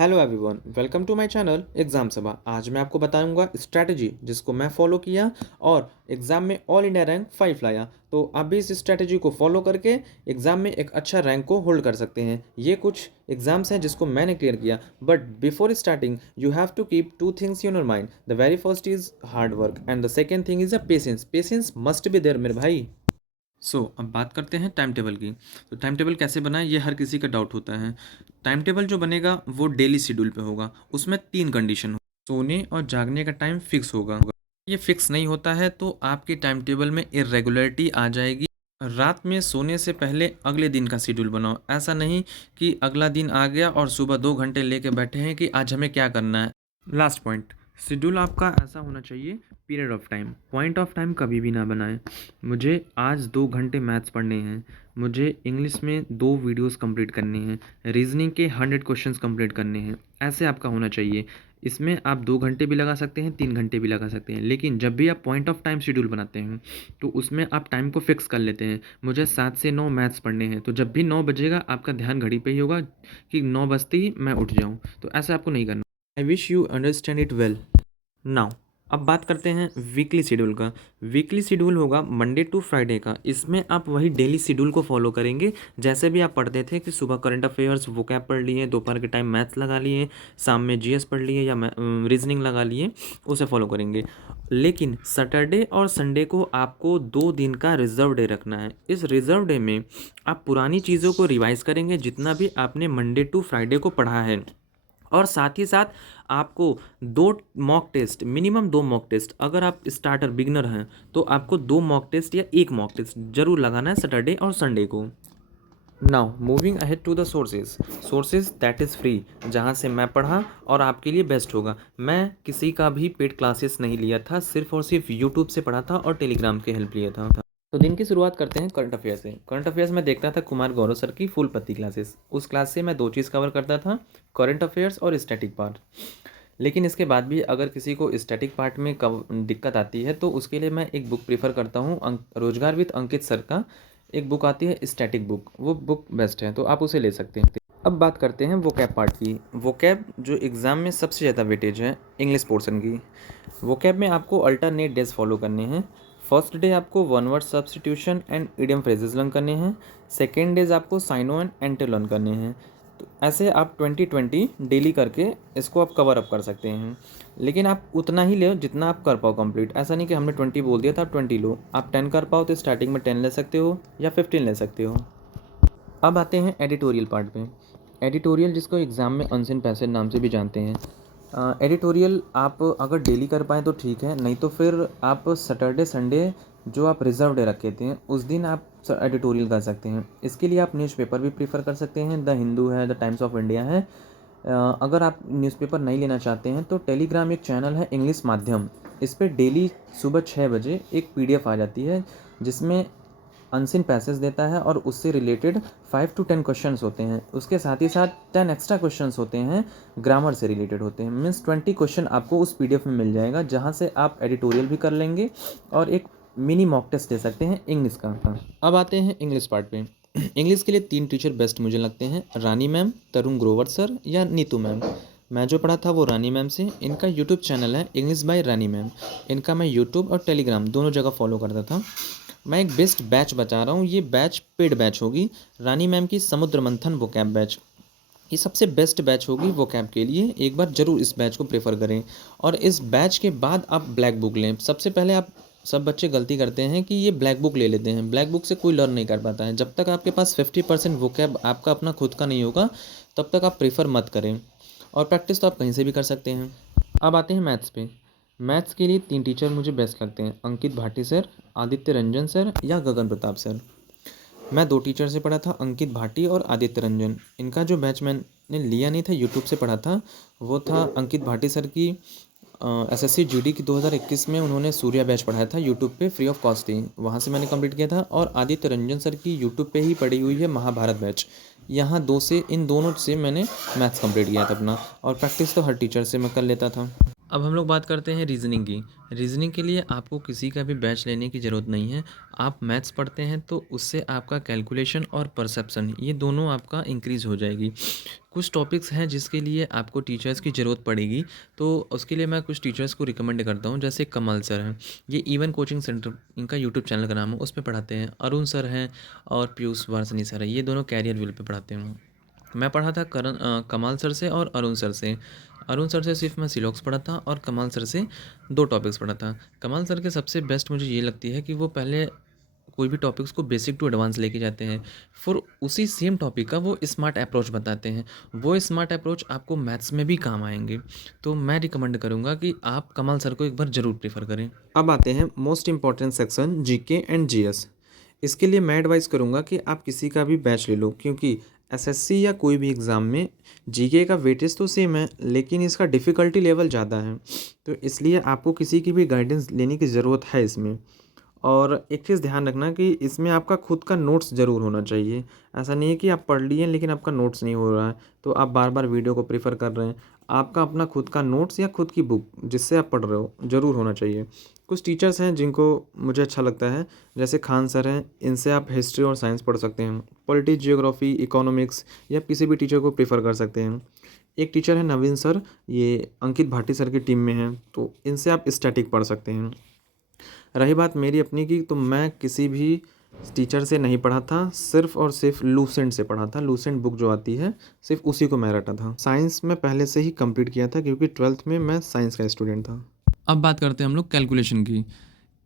Hello everyone, welcome to my channel exam सभा। आज मैं आपको बताऊंगा स्ट्रैटेजी जिसको मैं फॉलो किया और एग्जाम में ऑल इंडिया रैंक 5 लाया। तो आप भी इस स्ट्रैटेजी को फॉलो करके एग्जाम में एक अच्छा रैंक को होल्ड कर सकते हैं। ये कुछ एग्जाम्स हैं जिसको मैंने क्लियर किया, but before starting you have to keep two things in your mind. The very first is hard work and the second thing is a patience. Patience must be there मेरे भाई। अब बात करते हैं टाइम टेबल की। तो time table कैसे बनाएं, ये हर किसी का डाउट होता है। टाइम टेबल जो बनेगा वो डेली शेड्यूल पे होगा। उसमें 3 कंडीशन हो, सोने और जागने का टाइम फिक्स होगा। ये फिक्स नहीं होता है तो आपके टाइम टेबल में इरेगुलरिटी आ जाएगी। रात में सोने से पहले अगले दिन का शेड्यूल बनाओ। ऐसा नहीं कि अगला दिन आ गया और सुबह 2 घंटे लेके बैठे हैं कि आज हमें क्या करना है। लास्ट पॉइंट, शेड्यूल आपका ऐसा होना चाहिए, period of time, point of time कभी भी ना बनाएं। मुझे आज 2 घंटे मैथ्स पढ़ने हैं, मुझे इंग्लिश में 2 वीडियोस कंप्लीट करने हैं, रीजनिंग के 100 क्वेश्चंस कंप्लीट करने हैं। ऐसे आपका होना चाहिए। इसमें आप 2 घंटे भी लगा सकते हैं, 3 घंटे भी लगा सकते हैं, लेकिन जब भी आप पॉइंट ऑफ टाइम शेड्यूल बनाते हैं तो उसमें आप टाइम को फिक्स कर लेते हैं। मुझे 7 से 9 मैथ्स पढ़ने हैं, तो जब भी 9 बजेगा आपका ध्यान घड़ी पे ही होगा कि 9 बजते ही मैं उठ जाऊँ। तो ऐसा आपको नहीं करना। I wish you understand it well now. अब बात करते हैं वीकली शेड्यूल का। वीकली शेड्यूल होगा मंडे टू फ्राइडे का। इसमें आप वही डेली शेड्यूल को फॉलो करेंगे जैसे भी आप पढ़ते थे कि सुबह करंट अफेयर्स वोकैब पढ़ लिए, दोपहर के टाइम मैथ्स लगा लिए, शाम में जीएस पढ़ लिए या रीजनिंग लगा लिए, उसे फॉलो करेंगे। लेकिन सैटरडे और संडे को आपको 2 दिन का रिजर्व डे रखना है। इस रिजर्व डे में आप पुरानी चीज़ों को रिवाइज करेंगे जितना भी आपने मंडे टू फ्राइडे को पढ़ा है, और साथ ही साथ आपको 2 mock test, minimum 2 mock test, अगर आप स्टार्टर बिगनर हैं तो आपको 2 मॉक टेस्ट या 1 मॉक टेस्ट जरूर लगाना है सैटरडे और संडे को। Now moving ahead to the sources that is free, जहाँ से मैं पढ़ा और आपके लिए बेस्ट होगा। मैं किसी का भी पेड क्लासेस नहीं लिया था, सिर्फ और सिर्फ यूट्यूब से पढ़ा था और टेलीग्राम की हेल्प लिया था। तो दिन की शुरुआत करते हैं करंट अफेयर से। करंट अफेयर्स में देखता था कुमार गौरव सर की फुल पत्ती क्लासेस। उस क्लास से मैं 2 चीज़ कवर करता था, करंट अफेयर्स और स्टैटिक पार्ट। लेकिन इसके बाद भी अगर किसी को स्टैटिक पार्ट में कब दिक्कत आती है तो उसके लिए मैं एक बुक प्रीफर करता हूँ, रोजगार विद अंकित सर का एक बुक आती है स्टैटिक बुक, वो बुक बेस्ट है, तो आप उसे ले सकते हैं। अब बात करते हैं वोकैब पार्ट की। वोकैब जो एग्ज़ाम में सबसे ज़्यादा वेटेज है इंग्लिश पोर्शन की। वोकैब में आपको अल्टरनेट डेज फॉलो करने हैं। फर्स्ट डे आपको one word substitution and idiom phrases learn करने हैं। सेकेंड डेज आपको साइनो एंड एंटे लर्न करने हैं। तो ऐसे आप 20-20 डेली करके इसको आप कवर अप कर सकते हैं। लेकिन आप उतना ही ले जितना आप कर पाओ कंप्लीट। ऐसा नहीं कि हमने 20 बोल दिया था आप 20 लो। आप 10 कर पाओ तो स्टार्टिंग में 10 ले सकते हो या 15 ले सकते हो। अब आते हैं एडिटोरियल पार्ट पे। एडिटोरियल जिसको एग्ज़ाम में अनसीन पैसेज नाम से भी जानते हैं। एडिटोरियल आप अगर डेली कर पाएँ तो ठीक है, नहीं तो फिर आप सैटरडे संडे जो आप रिजर्व डे रखे थे उस दिन आप एडिटोरियल कर सकते हैं। इसके लिए आप न्यूज़पेपर भी प्रीफर कर सकते हैं, द हिंदू है, द टाइम्स ऑफ इंडिया है। अगर आप न्यूज़पेपर नहीं लेना चाहते हैं तो टेलीग्राम एक चैनल है इंग्लिश माध्यम, इस पर डेली सुबह 6 बजे एक पीडीएफ आ जाती है जिसमें अनसीन पैसेज देता है और उससे रिलेटेड 5 to 10 क्वेश्चंस होते हैं। उसके साथ ही साथ 10 एक्स्ट्रा क्वेश्चंस होते हैं, ग्रामर से रिलेटेड होते हैं। मीन्स 20 क्वेश्चन आपको उस पीडीएफ में मिल जाएगा, जहां से आप एडिटोरियल भी कर लेंगे और एक मिनी मॉक टेस्ट दे सकते हैं इंग्लिश का। अब आते हैं इंग्लिश पार्ट पे। इंग्लिश के लिए 3 टीचर बेस्ट मुझे लगते हैं, रानी मैम, तरुण ग्रोवर सर या नीतू मैम। मैं जो पढ़ा था वो रानी मैम से। इनका यूट्यूब चैनल है इंग्लिश बाय रानी मैम। इनका मैं यूट्यूब और टेलीग्राम दोनों जगह फॉलो करता था। मैं एक बेस्ट बैच बता रहा हूँ, ये बैच पेड बैच होगी, रानी मैम की समुद्र मंथन वोकैब बैच। ये सबसे बेस्ट बैच होगी वोकैब के लिए, एक बार ज़रूर इस बैच को प्रेफर करें। और इस बैच के बाद आप ब्लैक बुक लें। सबसे पहले आप सब बच्चे गलती करते हैं कि ये ब्लैक बुक ले लेते हैं। ब्लैक बुक से कोई लर्न नहीं कर पाता है। जब तक आपके पास 50% वोकैब आपका अपना खुद का नहीं होगा तब तक आप प्रेफर मत करें। और प्रैक्टिस तो आप कहीं से भी कर सकते हैं। अब आते हैं मैथ्स पे। मैथ्स के लिए 3 टीचर मुझे बेस्ट लगते हैं, अंकित भाटी सर, आदित्य रंजन सर या गगन प्रताप सर। मैं 2 टीचर से पढ़ा था, अंकित भाटी और आदित्य रंजन। इनका जो बैच मैंने लिया नहीं था, यूट्यूब से पढ़ा था, वो था अंकित भाटी सर की एसएससी जीडी की 2021 में उन्होंने सूर्या बैच पढ़ाया था, यूट्यूब पे फ्री ऑफ कॉस्ट थी, वहाँ से मैंने कंप्लीट किया था। और आदित्य रंजन सर की यूट्यूब पे ही पढ़ी हुई है महाभारत बैच। यहाँ इन दोनों से मैंने मैथ्स कंप्लीट किया था अपना। और प्रैक्टिस तो हर टीचर से मैं कर लेता था। अब हम लोग बात करते हैं रीज़निंग की। रीज़निंग के लिए आपको किसी का भी बैच लेने की ज़रूरत नहीं है। आप मैथ्स पढ़ते हैं तो उससे आपका कैलकुलेशन और परसेप्शन ये दोनों आपका इंक्रीज़ हो जाएगी। कुछ टॉपिक्स हैं जिसके लिए आपको टीचर्स की ज़रूरत पड़ेगी, तो उसके लिए मैं कुछ टीचर्स को रिकमेंड करता हूँ। जैसे कमल सर हैं, ये इवन कोचिंग सेंटर इनका यूट्यूब चैनल का नाम है, उस पे पढ़ाते हैं। अरुण सर हैं और पीयूष वारसनी सर हैं, ये दोनों कैरियर व्हील पे पढ़ाते हैं। मैं पढ़ा था कमाल सर से और अरुण सर से। अरुण सर से सिर्फ मैं सिलॉक्स पढ़ा था और कमाल सर से 2 टॉपिक्स पढ़ा था। कमाल सर के सबसे बेस्ट मुझे ये लगती है कि वो पहले कोई भी टॉपिक्स को बेसिक टू एडवांस लेके जाते हैं, फिर उसी सेम टॉपिक का वो स्मार्ट अप्रोच बताते हैं। वो स्मार्ट अप्रोच आपको मैथ्स में भी काम आएँगे। तो मैं रिकमेंड करूँगा कि आप कमाल सर को एक बार ज़रूर प्रेफ़र करें। अब आते हैं most important section GK and GS. इसके लिए मैं एडवाइस करूँगा कि आप किसी का भी बैच ले लो, क्योंकि एसएससी या कोई भी एग्ज़ाम में जीके का वेटेज तो सेम है, लेकिन इसका डिफ़िकल्टी लेवल ज़्यादा है। तो इसलिए आपको किसी की भी गाइडेंस लेने की ज़रूरत है इसमें। और एक चीज़ ध्यान रखना कि इसमें आपका खुद का नोट्स ज़रूर होना चाहिए। ऐसा नहीं है कि आप पढ़ लिए लेकिन आपका नोट्स नहीं हो रहा है, तो आप बार-बार वीडियो को प्रेफ़र कर रहे हैं। आपका अपना खुद का नोट्स या खुद की बुक जिससे आप पढ़ रहे हो, ज़रूर होना चाहिए। कुछ टीचर्स हैं जिनको मुझे अच्छा लगता है, जैसे खान सर हैं, इनसे आप हिस्ट्री और साइंस पढ़ सकते हैं। पॉलिटिक्स, जियोग्राफ़ी, इकोनॉमिक्स या किसी भी टीचर को प्रेफ़र कर सकते हैं। एक टीचर है नवीन सर, ये अंकित भाटी सर की टीम में हैं, तो इनसे आप स्टैटिक पढ़ सकते हैं। रही बात मेरी अपनी की, तो मैं किसी भी टीचर से नहीं पढ़ा था, सिर्फ़ और सिर्फ़ लूसेंट से पढ़ा था। लूसेंट बुक जो आती है, सिर्फ़ उसी को मैं रटा था। साइंस में पहले से ही कंप्लीट किया था, क्योंकि 12th में मैं साइंस का स्टूडेंट था। अब बात करते हैं हम लोग कैलकुलेशन की।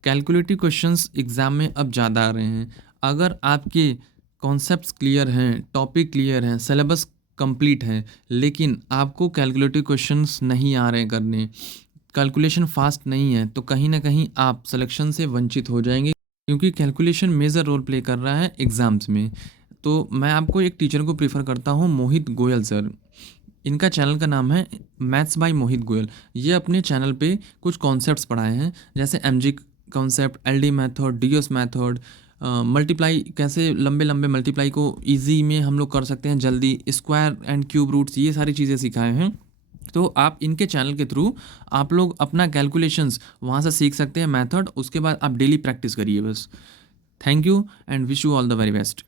कैलकुलेटिव क्वेश्चंस एग्ज़ाम में अब ज़्यादा आ रहे हैं। अगर आपके कॉन्सेप्ट्स क्लियर हैं, टॉपिक क्लियर हैं, सिलेबस कंप्लीट है, लेकिन आपको कैलकुलेटिव क्वेश्चंस नहीं आ रहे हैं करने, कैलकुलेशन फास्ट नहीं है, तो कहीं ना कहीं आप सिलेक्शन से वंचित हो जाएंगे, क्योंकि कैलकुलेशन मेजर रोल प्ले कर रहा है एग्ज़ाम्स में। तो मैं आपको एक टीचर को प्रीफर करता हूँ, मोहित गोयल सर। इनका चैनल का नाम है मैथ्स बाय मोहित गोयल। ये अपने चैनल पे कुछ कॉन्सेप्ट्स पढ़ाए हैं, जैसे MG concept, LD method, DOS method, multiply, कैसे लंबे लंबे मल्टीप्लाई को इजी में हम लोग कर सकते हैं जल्दी, स्क्वायर एंड क्यूब रूट्स, ये सारी चीज़ें सिखाए हैं। तो आप इनके चैनल के थ्रू आप लोग अपना कैलकुलेशंस वहाँ से सीख सकते हैं मेथड, उसके बाद आप डेली प्रैक्टिस करिए बस। Thank you and wish you all the very best.